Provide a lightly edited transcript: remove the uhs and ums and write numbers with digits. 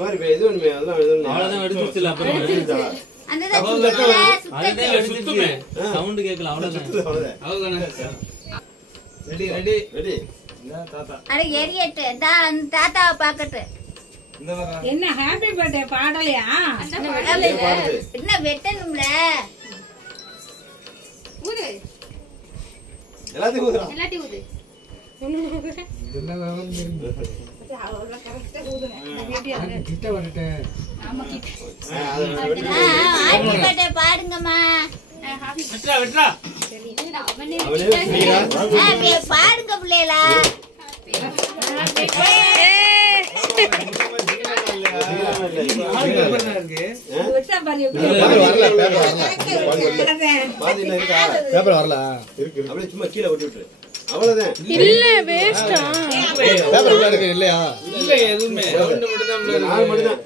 மாதிரி இது ஒண்ணுமே அதெல்லாம் அவ்வளவுதான் எடுத்துச்சுல அப்புறம் சவுண்ட் கேட்கல அவ்வளவுதான் ரெடி ரெடி ரெடி தாத்தா அட எரியட்டு தாத்தாவை பாக்கட்டு என்ன ஹாப்பி பர்த்டே பாடலையா என்ன வெட்டணும்ல ஊது எல்லாத்தையும் ஊதுறா எல்லாத்தையும் ஊது பாடுங்கம்மா பாடுங்க பிள்ளைகளா சும்மா கீழே விட்டு அவ்வளவுதான் இல்ல வேஸ்டா இல்லையா இல்ல எதுவுமே மட்டும்தான்